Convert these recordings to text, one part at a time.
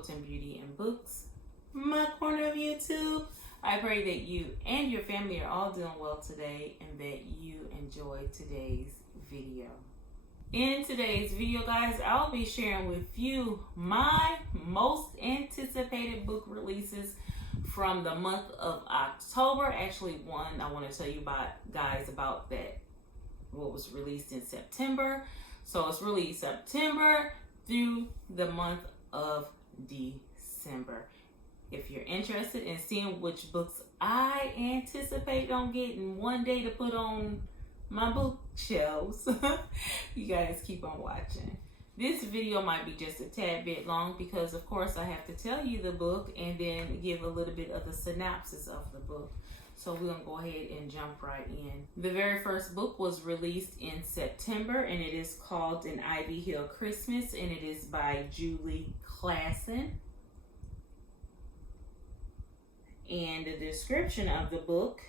Quilting, Beauty, and Books, my corner of YouTube. I pray that you and your family are all doing well today and that you enjoyed today's video. In today's video, guys, I'll be sharing with you my most anticipated book releases from the month of October. Actually, one I want to tell you about that, what was released in September. So it's really September through the month of December. If you're interested in seeing which books I anticipate on getting one day to put on my bookshelves, you guys keep on watching. This video might be just a tad bit long because, of course, I have to tell you the book and then give a little bit of the synopsis of the book. So we're going to go ahead and jump right in. The very first book was released in September, and it is called An Ivy Hill Christmas, and it is by Julie Klassen. And the description of the book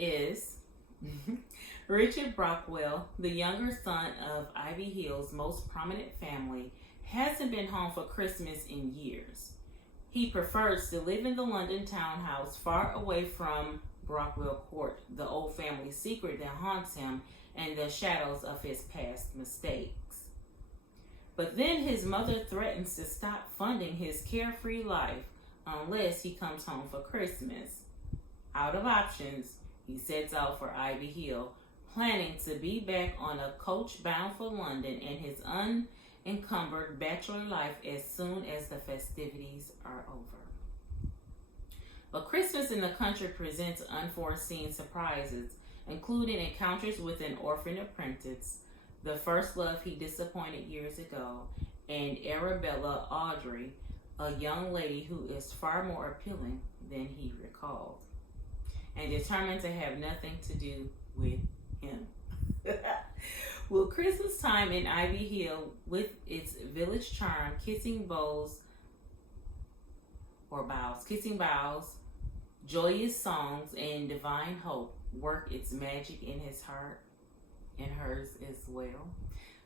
is Richard Brockwell, the younger son of Ivy Hill's most prominent family, hasn't been home for Christmas in years. He prefers to live in the London townhouse far away from Brockwell Court, the old family secret that haunts him and the shadows of his past mistakes. But then his mother threatens to stop funding his carefree life unless he comes home for Christmas. Out of options, he sets out for Ivy Hill, planning to be back on a coach bound for London and his unencumbered bachelor life as soon as the festivities are over. But Christmas in the country presents unforeseen surprises, including encounters with an orphan apprentice, the first love he disappointed years ago, and Arabella Audrey, a young lady who is far more appealing than he recalled, and determined to have nothing to do with him. Will Christmas time in Ivy Hill, with its village charm, kissing boughs, joyous songs, and divine hope, work its magic in his heart and hers as well?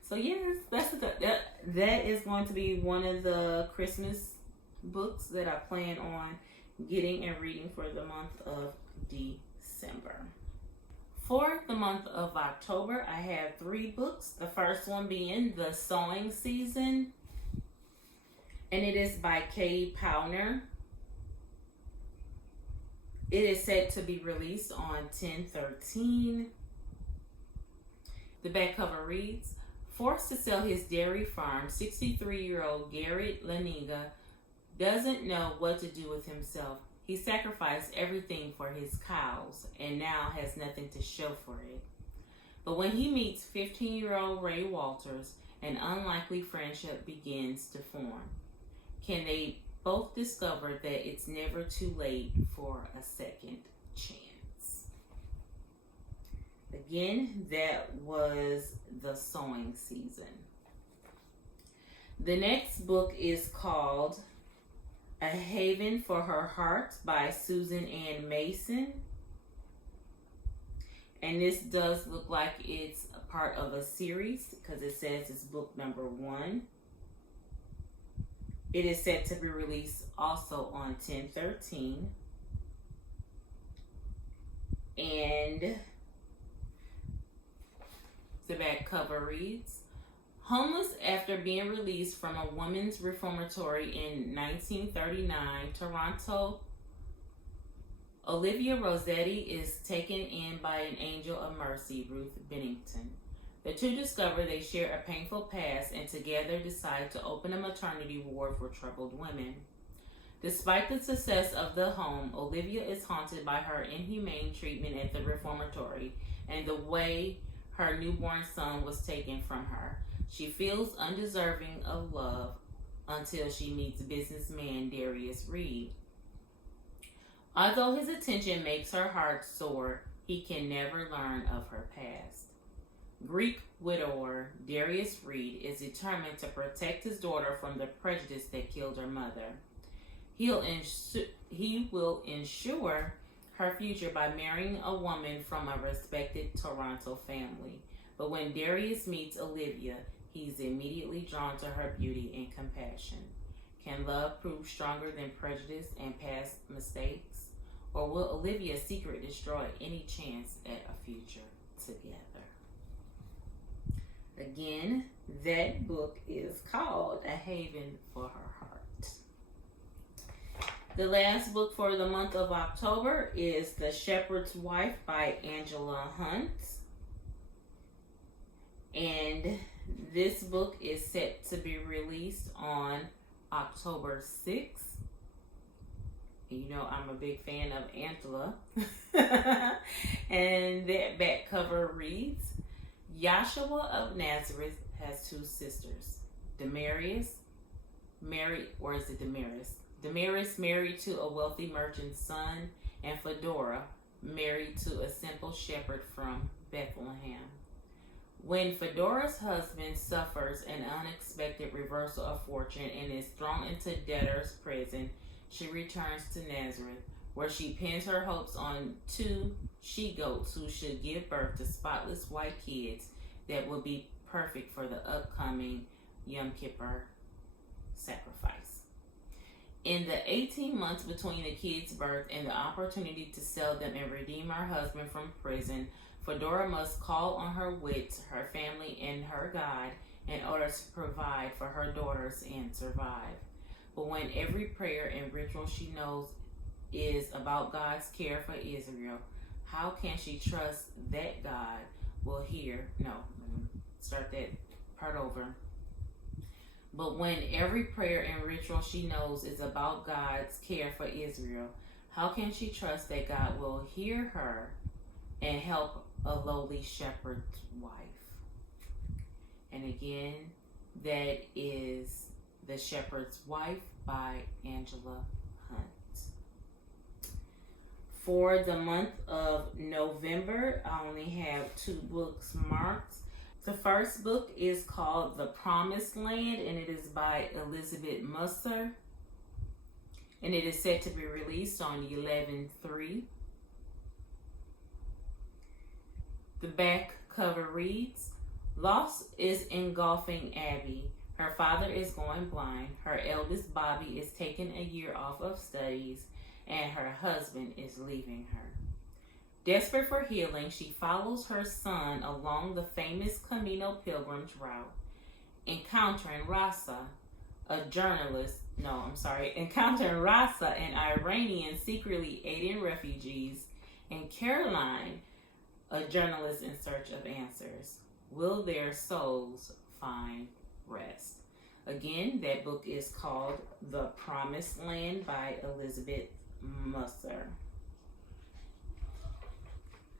So yes, that is going to be one of the Christmas books that I plan on getting and reading for the month of December. For the month of October, I have 3 books. The first one being The Sewing Season, and it is by Kay Powner. It is set to be released on 10/13. The back cover reads, forced to sell his dairy farm, 63-year-old Garrett Laniga doesn't know what to do with himself. He sacrificed everything for his cows and now has nothing to show for it. But when he meets 15-year-old Ray Walters, an unlikely friendship begins to form. Can they both discover that it's never too late for a second chance? Again, that was The Sewing Season. The next book is called A Haven for Her Heart by Susan Ann Mason. And this does look like it's a part of a series because it says it's book number 1. It is set to be released also on 10/13. And the back cover reads, homeless after being released from a women's reformatory in 1939, Toronto, Olivia Rossetti is taken in by an angel of mercy, Ruth Bennington. The two discover they share a painful past and together decide to open a maternity ward for troubled women. Despite the success of the home, Olivia is haunted by her inhumane treatment at the reformatory and the way her newborn son was taken from her. She feels undeserving of love until she meets businessman Darius Reed. Although his attention makes her heart sore, he can never learn of her past. Greek widower Darius Reed is determined to protect his daughter from the prejudice that killed her mother. He will ensure her future by marrying a woman from a respected Toronto family. But when Darius meets Olivia, He's immediately drawn to her beauty and compassion. Can love prove stronger than prejudice and past mistakes? Or will Olivia's secret destroy any chance at a future together? Again, that book is called A Haven for Her Heart. The last book for the month of October is The Shepherd's Wife by Angela Hunt. And this book is set to be released on October 6th. You know, I'm a big fan of Angela. And that back cover reads, Yahshua of Nazareth has two sisters. Damaris married to a wealthy merchant's son, and Fedora married to a simple shepherd from Bethlehem. When Fedora's husband suffers an unexpected reversal of fortune and is thrown into debtor's prison, she returns to Nazareth, where she pins her hopes on two she-goats who should give birth to spotless white kids that will be perfect for the upcoming Yom Kippur sacrifice. In the 18 months between the kids' birth and the opportunity to sell them and redeem her husband from prison, Fedora must call on her wits, her family, and her God in order to provide for her daughters and survive. But when every prayer and ritual she knows is about God's care for Israel, how can she trust that God will hear? Start that part over. But when every prayer and ritual she knows is about God's care for Israel, how can she trust that God will hear her and help a lowly shepherd's wife? And again, that is The Shepherd's Wife by Angela Hunt. For the month of November, I only have 2 books marked. The first book is called The Promised Land, and it is by Elizabeth Musser. And it is set to be released on 11/3. The back cover reads, Loss is engulfing Abby. Her father is going blind. Her eldest Bobby is taking a year off of studies, and her husband is leaving her. Desperate for healing, she follows her son along the famous Camino Pilgrim's route, encountering Rasa, an Iranian secretly aiding refugees, and Caroline, a journalist in search of answers. Will their souls find rest? Again, that book is called The Promised Land by Elizabeth Musser.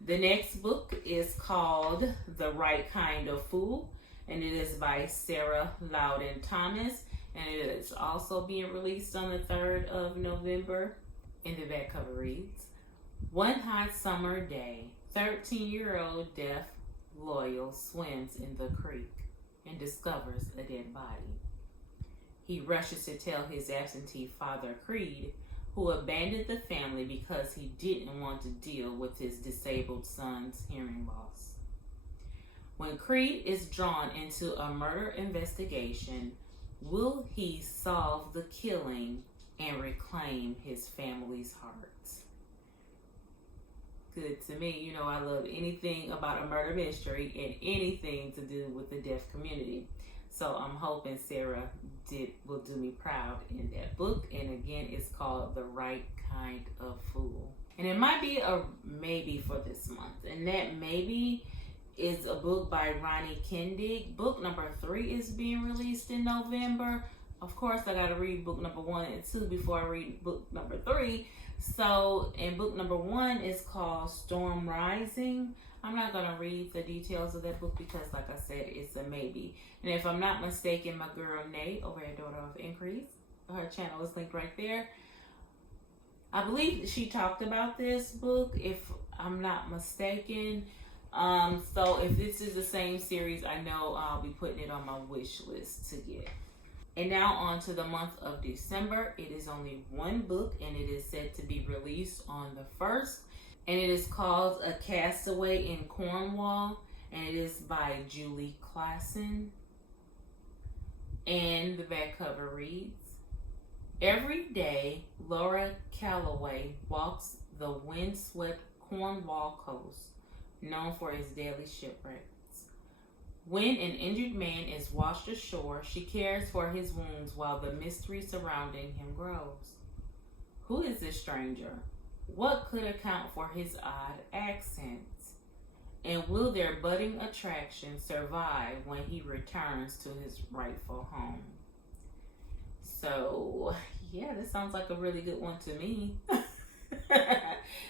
The next book is called The Right Kind of Fool, and it is by Sarah Loudon Thomas, and it is also being released on the 3rd of November. And the back cover reads, One hot summer day, 13-year-old deaf Loyal swims in the creek and discovers a dead body. He rushes to tell his absentee father, Creed, who abandoned the family because he didn't want to deal with his disabled son's hearing loss. When Creed is drawn into a murder investigation, will he solve the killing and reclaim his family's hearts? Good to me. You know, I love anything about a murder mystery and anything to do with the deaf community. So I'm hoping Sarah will do me proud in that book. And again, it's called The Right Kind of Fool. And it might be a maybe for this month. And that maybe is a book by Ronnie Kendig. Book number 3 is being released in November. Of course, I got to read book number 1 and 2 before I read book number 3. So, and book number 1 is called Storm Rising. I'm not going to read the details of that book because, like I said, it's a maybe. And if I'm not mistaken, my girl Nate over at Daughter of Increase, her channel is linked right there. I believe she talked about this book, if I'm not mistaken. So if this is the same series, I know I'll be putting it on my wish list to get. And now on to the month of December. It is only 1 book, and it is set to be released on the 1st. And it is called A Castaway in Cornwall, and it is by Julie Klassen. And the back cover reads, every day, Laura Calloway walks the windswept Cornwall coast, known for its daily shipwrecks. When an injured man is washed ashore, she cares for his wounds while the mystery surrounding him grows. Who is this stranger? What could account for his odd accents? And will their budding attraction survive when he returns to his rightful home? So, yeah, this sounds like a really good one to me.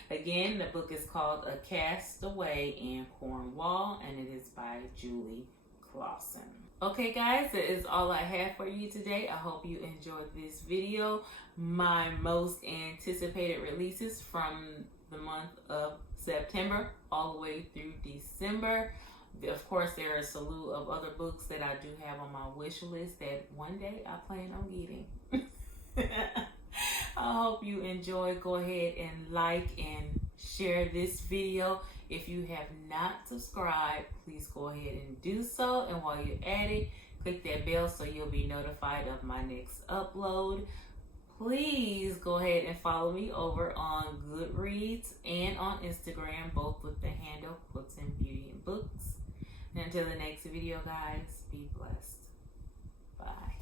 Again, the book is called A Castaway in Cornwall, and it is by Julie Clausen. Okay, guys, that is all I have for you today. I hope you enjoyed this video. My most anticipated releases from the month of September all the way through December. Of course, there are a slew of other books that I do have on my wish list that one day I plan on getting. I hope you enjoy. Go ahead and like and share this video. If you have not subscribed, please go ahead and do so. And while you're at it, click that bell so you'll be notified of my next upload. Please go ahead and follow me over on Goodreads and on Instagram, both with the handle Quilting, Beauty, and Books. And until the next video, guys, be blessed. Bye.